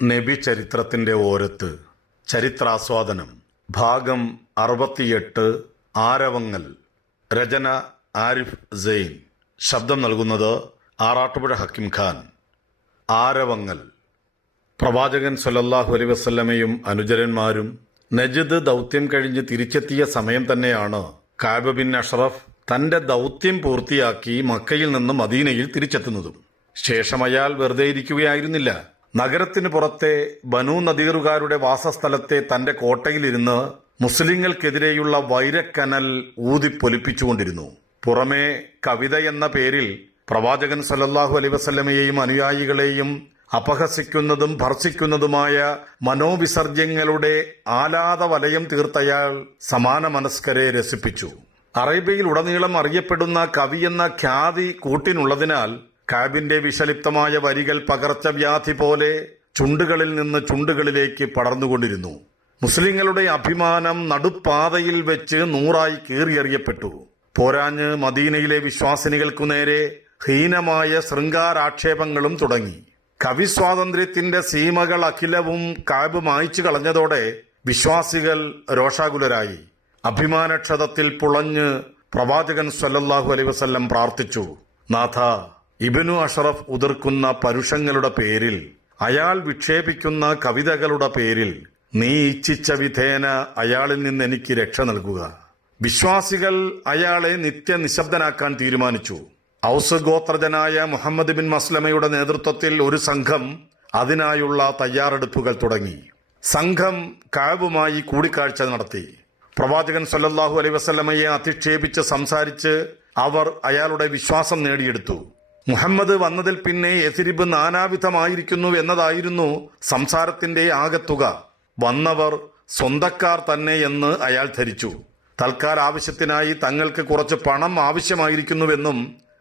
നബി ചരിത്രത്തിൻ്റെ ഓരത്ത് ചരിത്രാസ്വാദനം ഭാഗം 68 ആരവങ്ങൽ. രചന ആരിഫ് സെയ്ൻ. ശബ്ദം നൽകുന്നത് ആറാട്ടുപുഴ ഹക്കിം ഖാൻ. ആരവങ്ങൽ. പ്രവാചകൻ സല്ലല്ലാഹു അലൈഹി വസല്ലമയും അനുചരന്മാരും നജ്ദ് ദൗത്യം കഴിഞ്ഞ് തിരിച്ചെത്തിയ സമയം തന്നെയാണ് കഅബ് ബിൻ അഷ്റഫ് തന്റെ ദൗത്യം പൂർത്തിയാക്കി മക്കയിൽ നിന്ന് മദീനയിൽ തിരിച്ചെത്തുന്നതും. ശേഷം അയാൾ വെറുതെ ഇരിക്കുകയായിരുന്നില്ല. നഗരത്തിന് പുറത്തെ ബനൂ നദീറുകാരുടെ വാസസ്ഥലത്തെ തന്റെ കോട്ടയിലിരുന്ന് മുസ്ലിങ്ങൾക്കെതിരെയുള്ള വൈരക്കനൽ ഊതിപ്പൊലിപ്പിച്ചുകൊണ്ടിരുന്നു. പുറമെ കവിത എന്ന പേരിൽ പ്രവാചകൻ സല്ലല്ലാഹു അലൈഹി വസല്ലമയെയും അനുയായികളെയും അപഹസിക്കുന്നതും ഭർസിക്കുന്നതുമായ മനോവിസർജ്യങ്ങളുടെ ആലാദ വലയം തീർത്തയാൾ സമാന മനസ്കരെ രസിപ്പിച്ചു. അറേബ്യയിൽ ഉടനീളം അറിയപ്പെടുന്ന കവി എന്ന ഖ്യാതി കൂട്ടിനുള്ളതിനാൽ കഅബിന്റെ വിഷലിപ്തമായ വരികൾ പകർച്ചവ്യാധി പോലെ ചുണ്ടുകളിൽ നിന്ന് ചുണ്ടുകളിലേക്ക് പടർന്നുകൊണ്ടിരുന്നു. മുസ്ലിങ്ങളുടെ അഭിമാനം നടുപ്പാതയിൽ വെച്ച് 100 കീറിയെറിയപ്പെട്ടു. പോരാഞ്ഞ് മദീനയിലെ വിശ്വാസിനികൾക്കു നേരെ ഹീനമായ ശൃംഗാരാക്ഷേപങ്ങളും തുടങ്ങി. കവിസ്വാതന്ത്ര്യത്തിന്റെ സീമകൾ അഖിലവും കഅബ് മായ്ച്ചു കളഞ്ഞതോടെ വിശ്വാസികൾ രോഷാകുലരായി. അഭിമാനക്ഷതത്തിൽ പുളഞ്ഞ് പ്രവാചകൻ സല്ലല്ലാഹു അലൈഹി വസല്ലം പ്രാർത്ഥിച്ചു, നാഥ, ഇബ്നു അഷ്റഫ് ഉതിർക്കുന്ന പരുഷങ്ങളുടെ പേരിൽ, അയാൾ വിക്ഷേപിക്കുന്ന കവിതകളുടെ പേരിൽ നീ ഇച്ഛിച്ച വിധേന അയാളിൽ നിന്ന് എനിക്ക് രക്ഷ നൽകുക. വിശ്വാസികൾ അയാളെ നിത്യനിശബ്ദനാക്കാൻ തീരുമാനിച്ചു. ഔസ് ഗോത്രജനായ മുഹമ്മദ് ബിൻ മസ്ലമയുടെ നേതൃത്വത്തിൽ ഒരു സംഘം അതിനായുള്ള തയ്യാറെടുപ്പുകൾ തുടങ്ങി. സംഘം കഅബുമായി കൂടിക്കാഴ്ച നടത്തി. പ്രവാചകൻ സല്ലല്ലാഹു അലൈഹി വസല്ലമയെ അധിക്ഷേപിച്ച് സംസാരിച്ച് അവർ അയാളുടെ വിശ്വാസം നേടിയെടുത്തു. മുഹമ്മദ് വന്നതിൽ പിന്നെ യഥരിബ് നാനാവിധമായിരിക്കുന്നു എന്നതായിരുന്നു സംസാരത്തിന്റെ ആകത്തുക. വന്നവർ സ്വന്തക്കാർ തന്നെ എന്ന് അയാൾ ധരിച്ചു. തൽക്കാല ആവശ്യത്തിനായി തങ്ങൾക്ക് കുറച്ച് പണം ആവശ്യമായിരിക്കുന്നുവെന്നും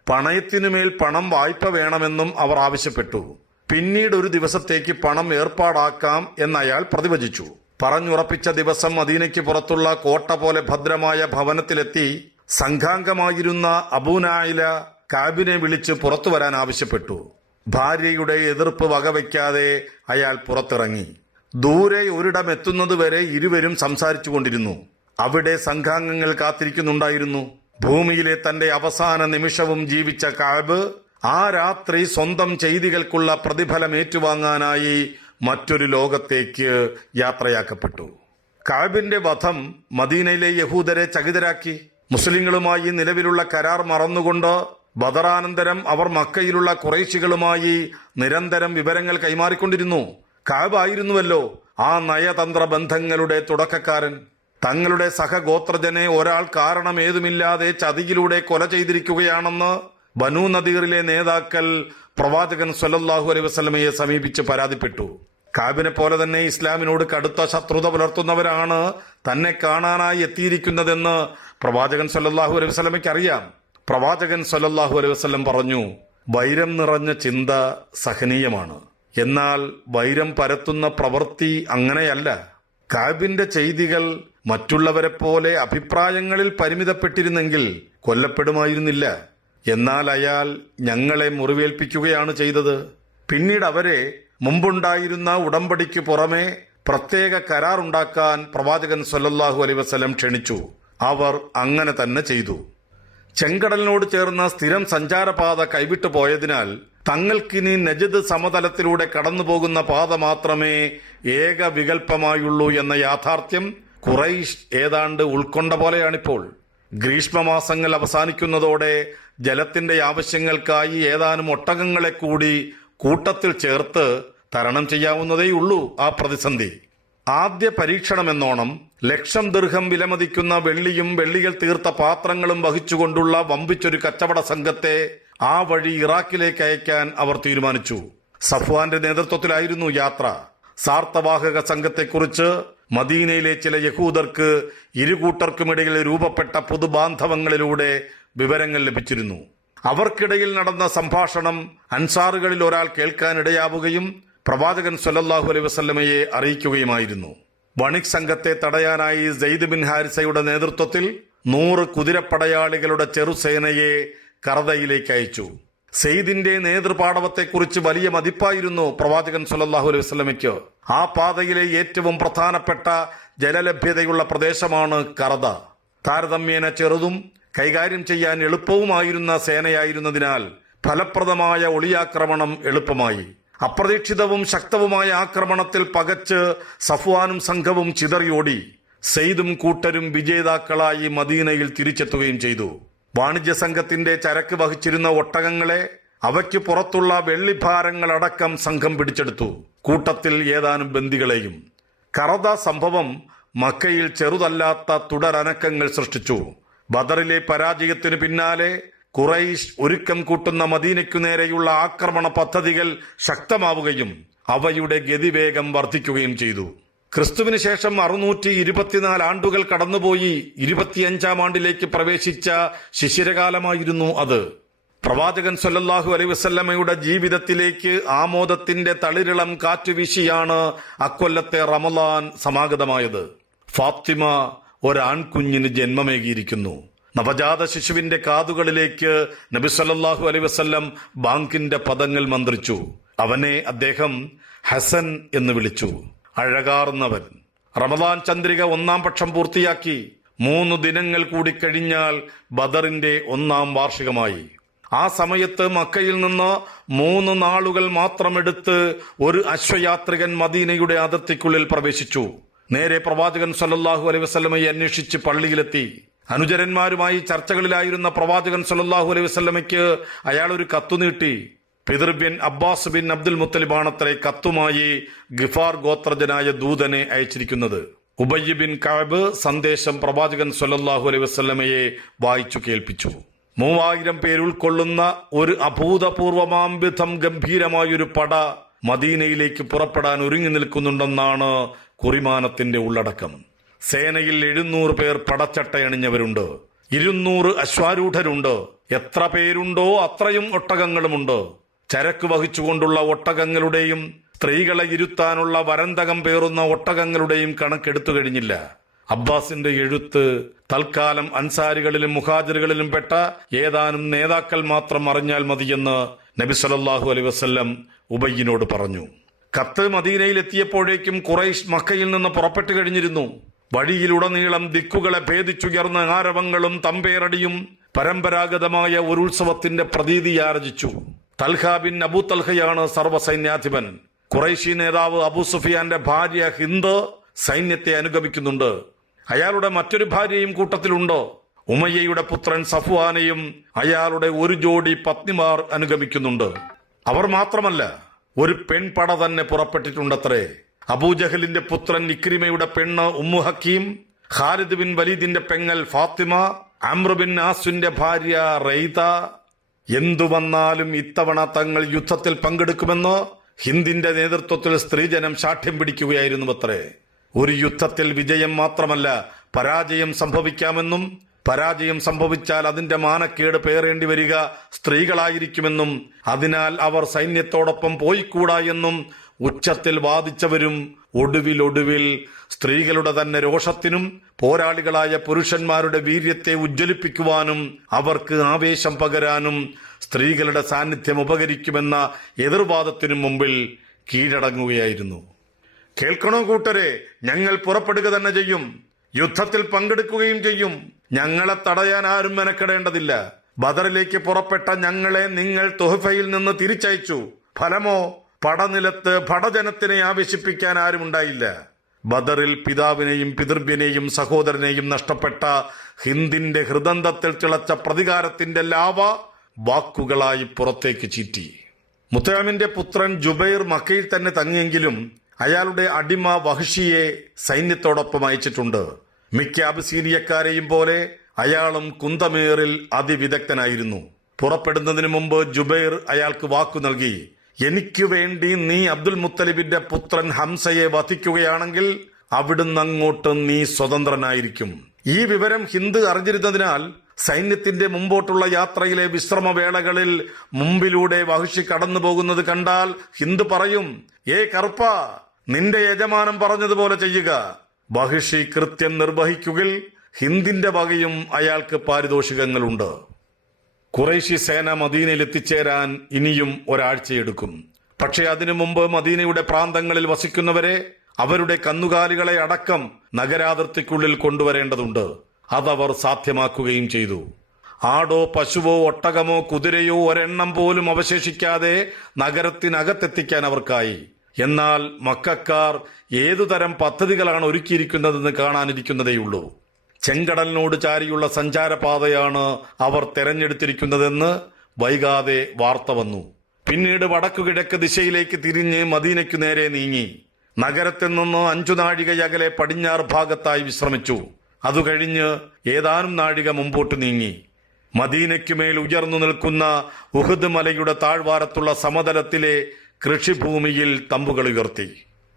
പണയത്തിനുമേൽ പണം വായ്പ വേണമെന്നും അവർ ആവശ്യപ്പെട്ടു. പിന്നീട് ഒരു ദിവസത്തേക്ക് പണം ഏർപ്പാടാക്കാം എന്നയാൾ പ്രതിവചിച്ചു. പറഞ്ഞുറപ്പിച്ച ദിവസം മദീനയ്ക്ക് പുറത്തുള്ള കോട്ട പോലെ ഭദ്രമായ ഭവനത്തിലെത്തി സംഘാംഗമായിരുന്ന അബൂനായില കഅബിനെ വിളിച്ച് പുറത്തു വരാൻ ആവശ്യപ്പെട്ടു. ഭാര്യയുടെ എതിർപ്പ് വകവയ്ക്കാതെ അയാൾ പുറത്തിറങ്ങി. ദൂരെ ഒരിടം എത്തുന്നതുവരെ ഇരുവരും സംസാരിച്ചു കൊണ്ടിരുന്നു. അവിടെ സംഘാംഗങ്ങൾ കാത്തിരിക്കുന്നുണ്ടായിരുന്നു. ഭൂമിയിലെ തന്റെ അവസാന നിമിഷവും ജീവിച്ച കഅബ് ആ രാത്രി സ്വന്തം ചെയ്തികൾക്കുള്ള പ്രതിഫലം ഏറ്റുവാങ്ങാനായി മറ്റൊരു ലോകത്തേക്ക് യാത്രയാക്കപ്പെട്ടു. കഅബിന്റെ വധം മദീനയിലെ യഹൂദരെ ചകിതരാക്കി. മുസ്ലിങ്ങളുമായി നിലവിലുള്ള കരാർ മറന്നുകൊണ്ട് ബദറാനന്തരം അവർ മക്കയിലുള്ള ഖുറൈശികളുമായി നിരന്തരം വിവരങ്ങൾ കൈമാറിക്കൊണ്ടിരുന്നു. കഅബ് ആയിരുന്നുവല്ലോ ആ നയതന്ത്ര ബന്ധങ്ങളുടെ തുടക്കക്കാരൻ. തങ്ങളുടെ സഹഗോത്രജനെ ഒരാൾ കാരണം ഏതുമില്ലാതെ ചതിയിലൂടെ കൊല ചെയ്തിരിക്കുകയാണെന്ന് ബനൂ നദീറിലെ നേതാക്കൾ പ്രവാചകൻ സല്ലല്ലാഹു അലൈഹി വസല്ലമയെ സമീപിച്ച് പരാതിപ്പെട്ടു. കഅബിനെ പോലെ തന്നെ ഇസ്ലാമിനോട് കടുത്ത ശത്രുത പുലർത്തുന്നവരാണ് തന്നെ കാണാനായി എത്തിയിരിക്കുന്നതെന്ന് പ്രവാചകൻ സല്ലല്ലാഹു അലൈഹി വസല്ലമയ്ക്ക് അറിയാം. പ്രവാചകൻ സല്ലല്ലാഹു അലൈഹി വസല്ലം പറഞ്ഞു, വൈരം നിറഞ്ഞ ചിന്ത സഹനീയമാണ്, എന്നാൽ വൈരം പരത്തുന്ന പ്രവൃത്തി അങ്ങനെയല്ല. കഅബിന്റെ ചെയ്തികൾ മറ്റുള്ളവരെ പോലെ അഭിപ്രായങ്ങളിൽ പരിമിതപ്പെട്ടിരുന്നെങ്കിൽ കൊല്ലപ്പെടുമായിരുന്നില്ല. എന്നാൽ അയാൾ ഞങ്ങളെ മുറിവേൽപ്പിക്കുകയാണ് ചെയ്തത്. പിന്നീട് അവരെ മുമ്പുണ്ടായിരുന്ന ഉടമ്പടിക്ക് പുറമെ പ്രത്യേക കരാറുണ്ടാക്കാൻ പ്രവാചകൻ സല്ലല്ലാഹു അലൈഹി വസല്ലം ക്ഷണിച്ചു. അവർ അങ്ങനെ തന്നെ ചെയ്തു. ചെങ്കടലിനോട് ചേർന്ന സ്ഥിരം സഞ്ചാരപാത കൈവിട്ടു പോയതിനാൽ തങ്ങൾക്കിനി നജ്ദ് സമതലത്തിലൂടെ കടന്നുപോകുന്ന പാത മാത്രമേ ഏക വികല്പമായുള്ളൂ എന്ന യാഥാർത്ഥ്യം ഖുറൈശ് ഏതാണ്ട് ഉൾക്കൊണ്ട പോലെയാണിപ്പോൾ. ഗ്രീഷ്മമാസങ്ങൾ അവസാനിക്കുന്നതോടെ ജലത്തിന്റെ ആവശ്യങ്ങൾക്കായി ഏതാനും ഒട്ടകങ്ങളെ കൂടി കൂട്ടത്തിൽ ചേർത്ത് തരണം ചെയ്യാവുന്നതേയുള്ളൂ ആ പ്രതിസന്ധി. ആദ്യ പരീക്ഷണമെന്നോണം 1,00,000 ദിർഹം വിലമതിക്കുന്ന വെള്ളിയും വെള്ളിയിൽ തീർത്ത പാത്രങ്ങളും വഹിച്ചുകൊണ്ടുള്ള വമ്പിച്ചൊരു കച്ചവട സംഘത്തെ ആ വഴി ഇറാഖിലേക്ക് അയക്കാൻ അവർ തീരുമാനിച്ചു. സഫ്വാന്റെ നേതൃത്വത്തിലായിരുന്നു യാത്ര. സാർത്തവാഹക സംഘത്തെക്കുറിച്ച് മദീനയിലെ ചില യഹൂദർക്ക് ഇരുകൂട്ടർക്കുമിടയിൽ രൂപപ്പെട്ട പൊതുബാന്ധവങ്ങളിലൂടെ വിവരങ്ങൾ ലഭിച്ചിരുന്നു. അവർക്കിടയിൽ നടന്ന സംഭാഷണം അൻസാറുകളിൽ ഒരാൾ കേൾക്കാനിടയാവുകയും പ്രവാചകൻ സല്ലല്ലാഹു അലൈഹി വസല്ലമയെ അറിയിക്കുകയുമായിരുന്നു. വണിക് സംഘത്തെ തടയാനായി സെയ്ദ് ബിൻ ഹാരിസയുടെ നേതൃത്വത്തിൽ 100 കുതിരപ്പടയാളികളുടെ ചെറുസേനയെ കറദയിലേക്ക് അയച്ചു. സെയ്ദിന്റെ നേതൃപാടവത്തെക്കുറിച്ച് വലിയ മതിപ്പായിരുന്നു പ്രവാചകൻ സല്ലല്ലാഹു അലൈഹി വസല്ലമയ്ക്ക്. ആ പാതയിലെ ഏറ്റവും പ്രധാനപ്പെട്ട ജലലഭ്യതയുള്ള പ്രദേശമാണ് കറദ. താരതമ്യേന ചെറുതും കൈകാര്യം ചെയ്യാൻ എളുപ്പവുമായിരുന്ന സേനയായിരുന്നതിനാൽ ഫലപ്രദമായ ഒളിയാക്രമണം എളുപ്പമായി. അപ്രതീക്ഷിതവും ശക്തവുമായ ആക്രമണത്തിൽ പകച്ച് സഫ്വാനും സംഘവും ചിതറിയോടി. സെയ്ദും കൂട്ടരും വിജേതാക്കളായി മദീനയിൽ തിരിച്ചെത്തുകയും ചെയ്തു. വാണിജ്യ സംഘത്തിന്റെ ചരക്ക് വഹിച്ചിരുന്ന ഒട്ടകങ്ങളെ, അവയ്ക്ക് പുറത്തുള്ള വെള്ളിഭാരങ്ങളടക്കം സംഘം പിടിച്ചെടുത്തു. കൂട്ടത്തിൽ ഏതാനും ബന്ദികളെയും. കറദ സംഭവം മക്കയിൽ ചെറുതല്ലാത്ത തുടരനക്കങ്ങൾ സൃഷ്ടിച്ചു. ബദറിലെ പരാജയത്തിനു പിന്നാലെ ഖുറൈശ് ഒരുക്കം കൂട്ടുന്ന മദീനയ്ക്കു നേരെയുള്ള ആക്രമണ പദ്ധതികൾ ശക്തമാവുകയും അവയുടെ ഗതിവേഗം വർദ്ധിക്കുകയും ചെയ്തു. ക്രിസ്തുവിന് ശേഷം 624 ആണ്ടുകൾ കടന്നുപോയി 25-ാം ആണ്ടിലേക്ക് പ്രവേശിച്ച ശിശിരകാലമായിരുന്നു അത്. പ്രവാചകൻ സല്ലല്ലാഹു അലൈഹി വസല്ലമയുടെ ജീവിതത്തിലേക്ക് ആമോദത്തിന്റെ തളിരിളം കാറ്റുവീശിയാണ് അക്കൊല്ലത്തെ റമളാൻ സമാഗതമായത്. ഫാത്തിമ ഒരാൺകുഞ്ഞിന് ജന്മമേകിയിരിക്കുന്നു. നവജാത ശിശുവിന്റെ കാതുകളിലേക്ക് നബി സല്ലല്ലാഹു അലൈഹി വസല്ലം ബാങ്കിന്റെ പദങ്ങൾ മന്ത്രിച്ചു. അവനെ അദ്ദേഹം ഹസൻ എന്ന് വിളിച്ചു, അഴകാർന്നവൻ. റമദാൻ ചന്ദ്രിക 1-ാം പക്ഷം പൂർത്തിയാക്കി. 3 ദിനങ്ങൾ കൂടി കഴിഞ്ഞാൽ ബദറിന്റെ 1-ാം വാർഷികമായി. ആ സമയത്ത് മക്കയിൽ നിന്ന് 3 നാളുകൾ മാത്രമെടുത്ത് ഒരു അശ്വയാത്രികൻ മദീനയുടെ അതിർത്തിക്കുള്ളിൽ പ്രവേശിച്ചു. നേരെ പ്രവാചകൻ സല്ലല്ലാഹു അലൈഹി വസല്ലമയെ അന്വേഷിച്ച് പള്ളിയിലെത്തി. അനുചരന്മാരുമായി ചർച്ചകളിലായിരുന്ന പ്രവാചകൻ സല്ലല്ലാഹു അലൈഹി വസല്ലമയ്ക്ക് അയാൾ ഒരു കത്തു നീട്ടി. പിതൃവ്യൻ അബ്ബാസ് ബിൻ അബ്ദുൽ മുത്തലിബാണത്രേ കത്തുമായി ഗിഫാർ ഗോത്രജനായ ദൂതനെ അയച്ചിരിക്കുന്നത്. ഉബയ്യ് ബിൻ കഅബ് സന്ദേശം പ്രവാചകൻ സല്ലല്ലാഹു അലൈഹി വസല്ലമയെ വായിച്ചു കേൾപ്പിച്ചു. 3000 പേരുൾക്കൊള്ളുന്ന ഒരു അഭൂതപൂർവമാം വിധം ഗംഭീരമായൊരു പട മദീനയിലേക്ക് പുറപ്പെടാൻ ഒരുങ്ങി നിൽക്കുന്നുണ്ടെന്നാണ് കുറിമാനത്തിന്റെ ഉള്ളടക്കം. സേനയിൽ 700 പേർ പടച്ചട്ടയണിഞ്ഞവരുണ്ട്. 200 അശ്വാരൂഢരുണ്ട്. എത്ര പേരുണ്ടോ അത്രയും ഒട്ടകങ്ങളുമുണ്ട്. ചരക്ക് വഹിച്ചുകൊണ്ടുള്ള ഒട്ടകങ്ങളുടെയും സ്ത്രീകളെ ഇരുത്താനുള്ള വരന്തകം പേറുന്ന ഒട്ടകങ്ങളുടെയും കണക്കെടുത്തു കഴിഞ്ഞില്ല. അബ്ബാസിന്റെ എഴുത്ത് തൽക്കാലം അൻസാരികളിലും മുഹാജിറുകളിലും പെട്ട ഏതാനും നേതാക്കൾ മാത്രം അറിഞ്ഞാൽ മതിയെന്ന് നബി സല്ലല്ലാഹു അലൈഹി വസല്ലം ഉബയ്യിനോട് പറഞ്ഞു. കത്ത് മദീനയിൽ എത്തിയപ്പോഴേക്കും ഖുറൈശ് മക്കയിൽ നിന്ന് പുറപ്പെട്ടു കഴിഞ്ഞിരുന്നു. വഴിയിലുടനീളം ദിക്കുകളെ ഭേദിച്ചുയർന്ന ആരവങ്ങളും തമ്പേറടിയും പരമ്പരാഗതമായ ഒരു ഉത്സവത്തിന്റെ പ്രതീതി ആർജിച്ചു. തൽഹ ബിൻ അബൂ തൽഹയാണ് സർവ്വസൈന്യാധിപൻ. ഖുറൈശി നേതാവ് അബൂ സുഫിയാന്റെ ഭാര്യ ഹിന്ദ് സൈന്യത്തെ അനുഗമിക്കുന്നുണ്ട്. അയാളുടെ മറ്റൊരു ഭാര്യയും കൂട്ടത്തിലുണ്ട്. ഉമയ്യയുടെ പുത്രൻ സഫ്വാനെയും അയാളുടെ ഒരു ജോഡി പത്നിമാർ അനുഗമിക്കുന്നുണ്ട്. അവർ മാത്രമല്ല, ഒരു പെൺപട തന്നെ പുറപ്പെട്ടിട്ടുണ്ടത്രേ. അബൂജഹലിന്റെ പുത്രൻ ഇക്രിമയുടെ പെണ്ണ് ഉമ്മു ഹക്കീം, ഖാലിദ് ബിൻ വലീദിന്റെ പെങ്ങൾ ഫാത്തിമ, അംർ ബിൻ ആസിന്റെ ഭാര്യ റൈത. എന്തു വന്നാലും ഇത്തവണ തങ്ങൾ യുദ്ധത്തിൽ പങ്കെടുക്കുമെന്ന് ഹിന്ദിന്റെ നേതൃത്വത്തിൽ സ്ത്രീജനം ശാഠ്യം പിടിക്കുകയായിരുന്നുവത്രേ. ഒരു യുദ്ധത്തിൽ വിജയം മാത്രമല്ല, പരാജയം സംഭവിക്കാമെന്നും പരാജയം സംഭവിച്ചാൽ അതിന്റെ മാനക്കേട് പേറേണ്ടി വരിക സ്ത്രീകളായിരിക്കുമെന്നും അതിനാൽ അവർ സൈന്യത്തോടൊപ്പം പോയിക്കൂടാ എന്നും ഉച്ചത്തിൽ വാദിച്ചവരും ഒടുവിൽ സ്ത്രീകളുടെ തന്നെ രോഷത്തിനും പോരാളികളായ പുരുഷന്മാരുടെ വീര്യത്തെ ഉജ്ജ്വലിപ്പിക്കുവാനും അവർക്ക് ആവേശം പകരാനും സ്ത്രീകളുടെ സാന്നിധ്യം ഉപകരിക്കുമെന്ന എതിർവാദത്തിനു മുമ്പിൽ കീഴടങ്ങുകയായിരുന്നു. കേൾക്കണോ കൂട്ടരെ, ഞങ്ങൾ പുറപ്പെടുക തന്നെ ചെയ്യും, യുദ്ധത്തിൽ പങ്കെടുക്കുകയും ചെയ്യും. ഞങ്ങളെ തടയാൻ ആരും മെനക്കെടേണ്ടതില്ല. ബദറിലേക്ക് പുറപ്പെട്ട ഞങ്ങളെ നിങ്ങൾ തുഹഫയിൽ നിന്ന് തിരിച്ചയച്ചു. ഫലമോ, പടനിലത്ത് പടജനത്തിനെ ആവേശിപ്പിക്കാൻ ആരുമുണ്ടായില്ല. ബദറിൽ പിതാവിനെയും പിതൃവ്യനെയും സഹോദരനെയും നഷ്ടപ്പെട്ട ഹിന്ദിന്റെ ഹൃദന്തത്തിൽ തിളച്ച പ്രതികാരത്തിന്റെ ലാവ വാക്കുകളായി പുറത്തേക്ക് ചീറ്റി. മുത്തഅമിന്റെ പുത്രൻ ജുബൈർ മക്കയിൽ തന്നെ തങ്ങിയെങ്കിലും അയാളുടെ അടിമ വഹ്ഷിയെ സൈന്യത്തോടൊപ്പം അയച്ചിട്ടുണ്ട്. മിക്ക അബിസീനിയക്കാരെയും പോലെ അയാളും കുന്തമേറിൽ അതിവിദഗ്ധനായിരുന്നു. പുറപ്പെടുന്നതിന് മുമ്പ് ജുബൈർ അയാൾക്ക് വാക്കു നൽകി, എനിക്ക് വേണ്ടി നീ അബ്ദുൽ മുത്തലിബിന്റെ പുത്രൻ ഹംസയെ വധിക്കുകയാണെങ്കിൽ അവിടുന്ന് അങ്ങോട്ട് നീ സ്വതന്ത്രനായിരിക്കും. ഈ വിവരം ഹിന്ദ് അറിഞ്ഞിരുന്നതിനാൽ സൈന്യത്തിന്റെ മുമ്പോട്ടുള്ള യാത്രയിലെ വിശ്രമവേളകളിൽ മുമ്പിലൂടെ വഹ്ഷി കടന്നു പോകുന്നത് കണ്ടാൽ ഹിന്ദ് പറയും, ഏ കറുപ്പ, നിന്റെ യജമാനൻ പറഞ്ഞതുപോലെ ചെയ്യുക. വഹ്ഷി കൃത്യം നിർവഹിക്കുകിൽ ഹിന്ദിന്റെ വകയും അയാൾക്ക് പാരിതോഷികങ്ങളുണ്ട്. ഖുറൈശി സേന മദീനയിൽ എത്തിച്ചേരാൻ ഇനിയും ഒരാഴ്ചയെടുക്കും. പക്ഷേ അതിനു മുമ്പ് മദീനയുടെ പ്രാന്തങ്ങളിൽ വസിക്കുന്നവരെ അവരുടെ കന്നുകാലികളെ അടക്കം നഗരാതിർത്തിക്കുള്ളിൽ കൊണ്ടുവരേണ്ടതുണ്ട്. അതവർ സാധ്യമാക്കുകയും ചെയ്തു. ആടോ പശുവോ ഒട്ടകമോ കുതിരയോ ഒരെണ്ണം പോലും അവശേഷിക്കാതെ നഗരത്തിനകത്തെത്തിക്കാൻ അവർക്കായി. എന്നാൽ മക്കക്കാർ ഏതുതരം പദ്ധതികളാണ് ഒരുക്കിയിരിക്കുന്നതെന്ന് കാണാനിരിക്കുന്നതേയുള്ളൂ. ചെങ്കടലിനോട് ചാരിയുള്ള സഞ്ചാരപാതയാണ് അവർ തെരഞ്ഞെടുത്തിരിക്കുന്നതെന്ന് വൈകാതെ വാർത്ത വന്നു. പിന്നീട് വടക്കുകിഴക്ക് ദിശയിലേക്ക് തിരിഞ്ഞ് മദീനയ്ക്കു നേരെ നീങ്ങി. നഗരത്തിൽ നിന്ന് 5 നാഴികയകലെ പടിഞ്ഞാറ് ഭാഗത്തായി വിശ്രമിച്ചു. അതുകഴിഞ്ഞ് ഏതാനും നാഴിക മുമ്പോട്ട് നീങ്ങി. മദീനയ്ക്കുമേൽ ഉയർന്നു നിൽക്കുന്ന ഉഹുദ് മലയുടെ താഴ്വാരത്തുള്ള സമതലത്തിലെ കൃഷിഭൂമിയിൽ തമ്പുകൾ ഉയർത്തി.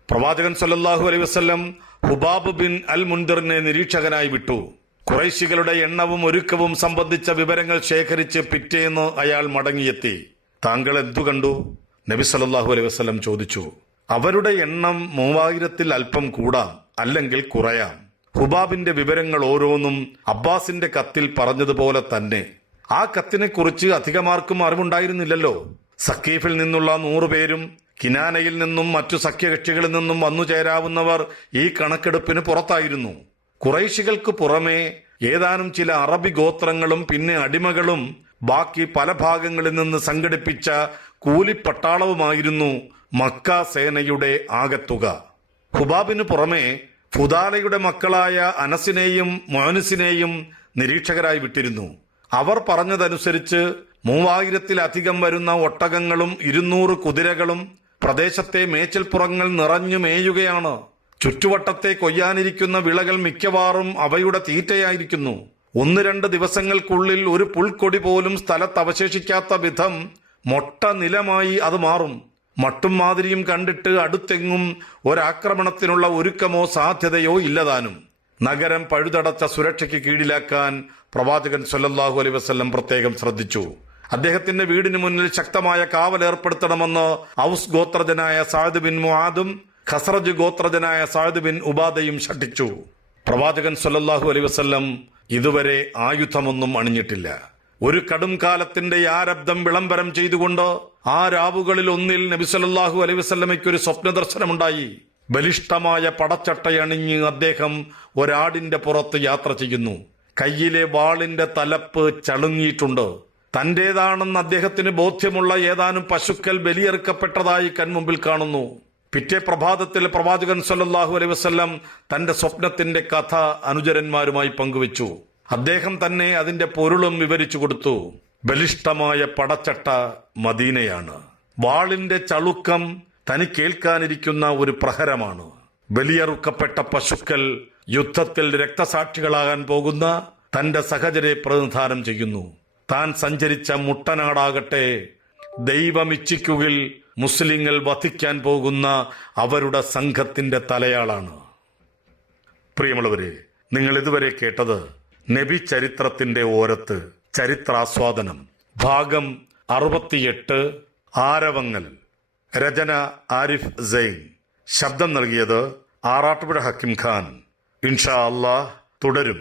പ്രവാചകൻ സല്ലല്ലാഹു അലൈഹി വസല്ലം ഹുബാബ് ബിൻ അൽ മുൻദിറിനെ നിരീക്ഷകനായി വിട്ടു. ഖുറൈശികളുടെ എണ്ണവും ഒരുക്കവും സംബന്ധിച്ച വിവരങ്ങൾ ശേഖരിച്ച് പിറ്റേന്ന് അയാൾ മടങ്ങിയെത്തി. താങ്കൾ എന്തു കണ്ടു? നബി സല്ലല്ലാഹു അലൈഹി വസല്ലം ചോദിച്ചു. അവരുടെ എണ്ണം 3000-ൽ അല്പം കൂടാം, അല്ലെങ്കിൽ കുറയാം. ഹുബാബിന്റെ വിവരങ്ങൾ ഓരോന്നും അബ്ബാസിന്റെ കത്തിൽ പറഞ്ഞതുപോലെ തന്നെ. ആ കത്തിനെക്കുറിച്ച് അധികമാർക്കും അറിവുണ്ടായിരുന്നില്ലല്ലോ. സഖീഫിൽ നിന്നുള്ള 100 പേരും കിനാനയിൽ നിന്നും മറ്റു സഖ്യകക്ഷികളിൽ നിന്നും വന്നു ചേരാവുന്നവർ ഈ കണക്കെടുപ്പിന് പുറത്തായിരുന്നു. ഖുറൈശികൾക്ക് പുറമെ ഏതാനും ചില അറബി ഗോത്രങ്ങളും പിന്നെ അടിമകളും ബാക്കി പല ഭാഗങ്ങളിൽ നിന്ന് സംഘടിപ്പിച്ച കൂലിപ്പട്ടാളവുമായിരുന്നു മക്ക സേനയുടെ ആകെത്തുക. ഹുബാബിന് പുറമെ ഫുദാലയുടെ മക്കളായ അനസിനെയും മുഅനിസിനെയും നിരീക്ഷകരായി വിട്ടിരുന്നു. അവർ പറഞ്ഞതനുസരിച്ച് 3000-ലധികം വരുന്ന ഒട്ടകങ്ങളും 200 കുതിരകളും പ്രദേശത്തെ മേച്ചിൽപ്പുറങ്ങൾ നിറഞ്ഞു മേയുകയാണ്. ചുറ്റുവട്ടത്തെ കൊയ്യാനിരിക്കുന്ന വിളകൾ മിക്കവാറും അവയുടെ തീറ്റയായിരിക്കുന്നു. 1-2 ദിവസങ്ങൾക്കുള്ളിൽ ഒരു പുൽക്കൊടി പോലും സ്ഥലത്ത് അവശേഷിക്കാത്ത വിധം മൊട്ട നിലമായി അത് മാറും. മട്ടും മാതിരിയും കണ്ടിട്ട് അടുത്തെങ്ങും ഒരാക്രമണത്തിനുള്ള ഒരുക്കമോ സാധ്യതയോ ഇല്ലതാനും. നഗരം പഴുതടച്ച സുരക്ഷയ്ക്ക് കീഴിലാക്കാൻ പ്രവാചകൻ സല്ലല്ലാഹു അലൈഹി വസല്ലം പ്രത്യേകം ശ്രദ്ധിച്ചു. അദ്ദേഹത്തിന്റെ വീടിന് മുന്നിൽ ശക്തമായ കാവൽ ഏർപ്പെടുത്തണമെന്ന് ഔസ് ഗോത്രജനായ സഅദ് ബിൻ മുആദും ഖസ്റജ് ഗോത്രജനായ സഅദ് ബിൻ ഉബാദയും ശഠിച്ചു. പ്രവാചകൻ സല്ലല്ലാഹു അലൈഹി വസല്ലം ഇതുവരെ ആയുധമൊന്നും അണിഞ്ഞിട്ടില്ല. ഒരു കടും കാലത്തിന്റെ ആരബ്ദം വിളംബരം ചെയ്തുകൊണ്ട് ആ രാവുകളിൽ ഒന്നിൽ നബി സല്ലല്ലാഹു അലൈഹി വസല്ലമയ്ക്ക് ഒരു സ്വപ്ന ദർശനമുണ്ടായി. ബലിഷ്ഠമായ പടച്ചട്ടയണിഞ്ഞ് അദ്ദേഹം ഒരാടിന്റെ പുറത്ത് യാത്ര ചെയ്യുന്നു. കയ്യിലെ വാളിന്റെ തലപ്പ് ചളുങ്ങിയിട്ടുണ്ട്. തന്റേതാണെന്ന് അദ്ദേഹത്തിന് ബോധ്യമുള്ള ഏതാനും പശുക്കൾ ബലിയെറുക്കപ്പെട്ടതായി കൺമുമ്പിൽ കാണുന്നു. പിറ്റേ പ്രഭാതത്തിൽ പ്രവാചകൻ സല്ലല്ലാഹു അലൈഹി വസല്ലം തന്റെ സ്വപ്നത്തിന്റെ കഥ അനുചരന്മാരുമായി പങ്കുവച്ചു. അദ്ദേഹം തന്നെ അതിന്റെ പൊരുളും വിവരിച്ചു കൊടുത്തു. ബലിഷ്ഠമായ പടച്ചട്ട മദീനയാണ്. വാളിന്റെ ചളുക്കം തനിക്കേൽക്കാനിരിക്കുന്ന ഒരു പ്രഹരമാണ്. ബലിയറുക്കപ്പെട്ട പശുക്കൾ യുദ്ധത്തിൽ രക്തസാക്ഷികളാകാൻ പോകുന്ന തന്റെ സഹചരെ പ്രതിനിധാനം ചെയ്യുന്നു. താൻ സഞ്ചരിച്ച മുട്ടനാടാകട്ടെ ദൈവമിച്ഛിക്കുകിൽ മുസ്ലിങ്ങൾ വധിക്കാൻ പോകുന്ന അവരുടെ സംഘത്തിന്റെ തലയാളാണ്. പ്രിയമുള്ളവരെ, നിങ്ങൾ ഇതുവരെ കേട്ടത് നബി ചരിത്രത്തിന്റെ ഓരത്ത് ചരിത്രാസ്വാദനം ഭാഗം 68 ആരവങ്ങൾ. രചന ആരിഫ് സൈൻ. ശബ്ദം നൽകിയത് ആറാട്ടുപുഴ ഹക്കിം ഖാൻ. ഇൻഷാ അല്ലാഹ് തുടരും.